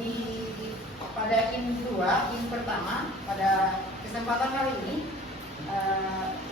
di pada in pertama pada kesempatan kali ini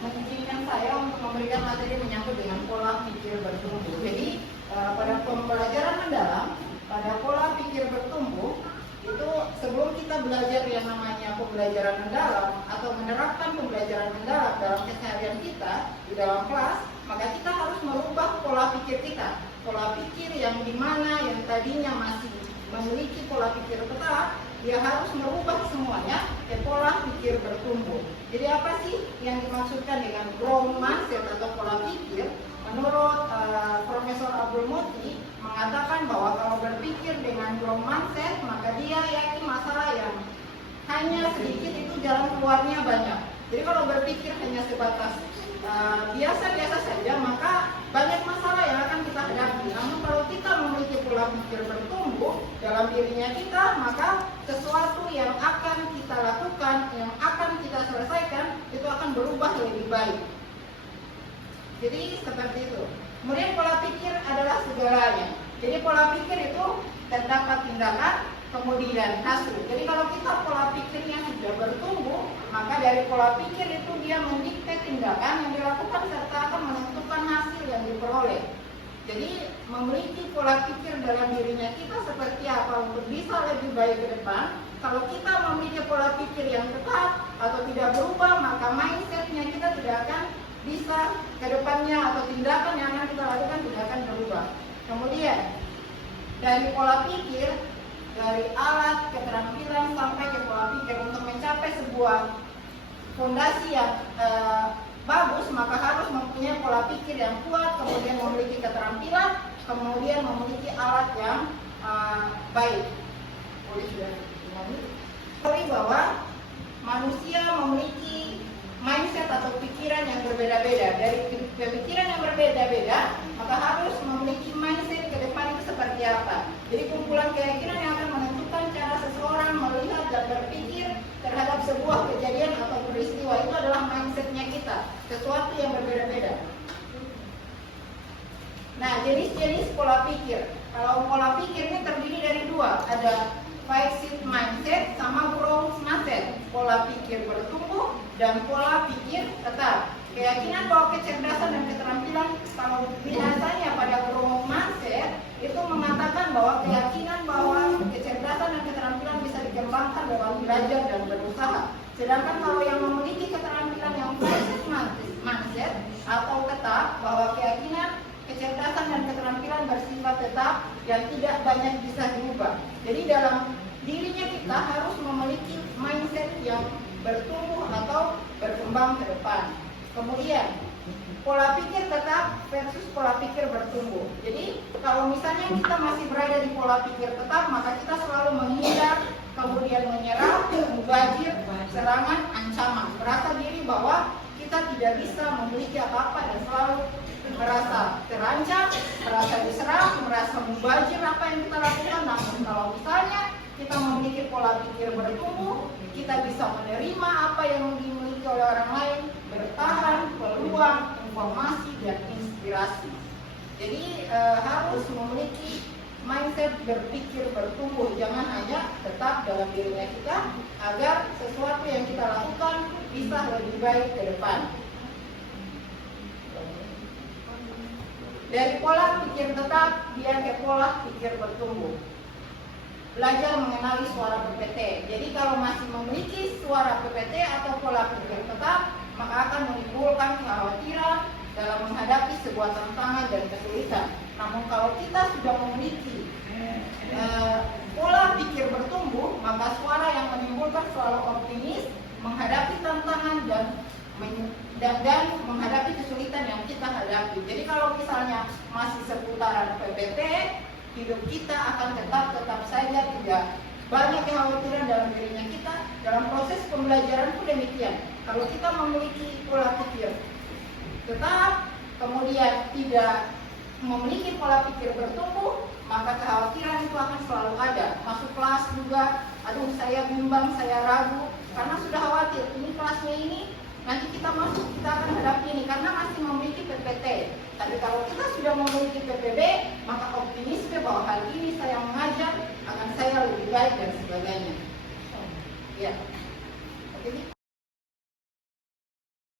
mengizinkan saya untuk memberikan materi menyangkut dengan pola pikir bertumbuh. Jadi pada pembelajaran mendalam pada pola pikir bertumbuh itu sebelum kita belajar yang namanya pembelajaran mendalam atau menerapkan pembelajaran mendalam dalam keseharian kita di dalam kelas, maka kita harus merubah pola pikir kita. Pola pikir yang dimana yang tadinya masih memiliki pola pikir tetap, dia harus merubah semuanya ke pola pikir bertumbuh. Jadi apa sih yang dimaksudkan dengan growth mindset atau pola pikir? Menurut Profesor Abdul Muti mengatakan bahwa kalau berpikir dengan growth mindset, maka dia yakin masalah yang hanya sedikit itu jalan keluarnya banyak. Jadi kalau berpikir hanya sebatas biasa-biasa saja, maka banyak masalah yang akan kita hadapi. Namun kalau kita memiliki pola pikir bertumbuh dalam dirinya kita, maka sesuatu yang akan kita lakukan, yang akan kita selesaikan, itu akan berubah lebih baik. Jadi seperti itu. Kemudian pola pikir adalah segalanya. Jadi pola pikir itu terdapat tindakan, kemudian hasil. Jadi kalau kita pola pikirnya sudah bertumbuh, maka dari pola pikir itu dia mendikte tindakan yang dilakukan serta akan menentukan hasil yang diperoleh. Jadi memiliki pola pikir dalam dirinya kita seperti apa untuk bisa lebih baik ke depan. Kalau kita memiliki pola pikir yang tetap atau tidak berubah, maka mindsetnya kita tidak akan bisa ke depannya atau tindakan yang akan kita lakukan tidak akan berubah. Kemudian dari pola pikir, dari alat keterampilan sampai ke pola pikir untuk mencapai sebuah fondasi yang bagus, maka harus mempunyai pola pikir yang kuat, kemudian memiliki keterampilan, kemudian memiliki alat yang baik. Boleh sudah diketahui bahwa manusia memiliki mindset atau pikiran yang berbeda-beda. Dari pemikiran yang berbeda-beda, maka harus memiliki mindset ke depan itu seperti apa. Jadi kumpulan keyakinan yang akan menentukan cara seseorang melihat dan berpikir terhadap sebuah kejadian atau peristiwa itu adalah mindsetnya kita. Sesuatu yang berbeda-beda. Nah, jenis-jenis pola pikir. Kalau pola pikir ini terdiri dari dua. Ada fixed mindset sama growth mindset. Pola pikir bertumbuh dan pola pikir tetap. Keyakinan bahwa kecerdasan dan keterampilan, kalau biasanya pada growth mindset itu mengatakan bahwa keyakinan bahwa kecerdasan dan keterampilan bisa dikembangkan dalam belajar dan berusaha. Sedangkan kalau yang memiliki keterampilan yang fixed mindset atau tetap, bahwa keyakinan kecerdasan dan keterampilan bersifat tetap yang tidak banyak bisa diubah. Jadi dalam dirinya kita harus memiliki mindset yang bertumbuh atau berkembang ke depan. Kemudian pola pikir tetap versus pola pikir bertumbuh. Jadi kalau misalnya kita masih berada di pola pikir tetap, maka kita selalu menghindar, kemudian menyerah, mubazir, serangan, ancaman, merasa diri bahwa kita tidak bisa memiliki apa-apa dan selalu merasa terancam, merasa diserang, merasa mubazir apa yang kita lakukan. Namun kalau misalnya kita memiliki pola pikir bertumbuh, kita bisa menerima apa yang dimiliki oleh orang lain, bertahan, peluang, informasi, dan inspirasi. Jadi harus memiliki mindset berpikir bertumbuh, jangan hanya tetap dalam dirinya kita, agar sesuatu yang kita lakukan bisa lebih baik ke depan. Dari pola pikir tetap, dia ke pola pikir bertumbuh. Belajar mengenali suara PPT. Jadi kalau masih memiliki suara PPT atau pola pikir tetap, maka akan menimbulkan kekhawatiran dalam menghadapi sebuah tantangan dan kesulitan. Namun kalau kita sudah memiliki pola pikir bertumbuh, maka suara yang menimbulkan selalu optimis menghadapi tantangan dan menghadapi kesulitan yang kita hadapi. Jadi kalau misalnya masih seputaran PPT, hidup kita akan tetap saja tidak banyak kekhawatiran dalam dirinya kita. Dalam proses pembelajaran pun demikian. Kalau kita memiliki pola pikir tetap, kemudian tidak memiliki pola pikir bertumbuh, maka kekhawatiran itu akan selalu ada. Masuk kelas juga, aduh saya bimbang, saya ragu, karena sudah khawatir, ini kelasnya ini, nanti kita masuk, kita akan hadapi ini, karena masih memiliki PPT SNMPT. Tapi kalau kita sudah memiliki PPB, maka optimisme bahwa hal ini saya mengajar akan saya lebih baik dan sebagainya. Ya, oke.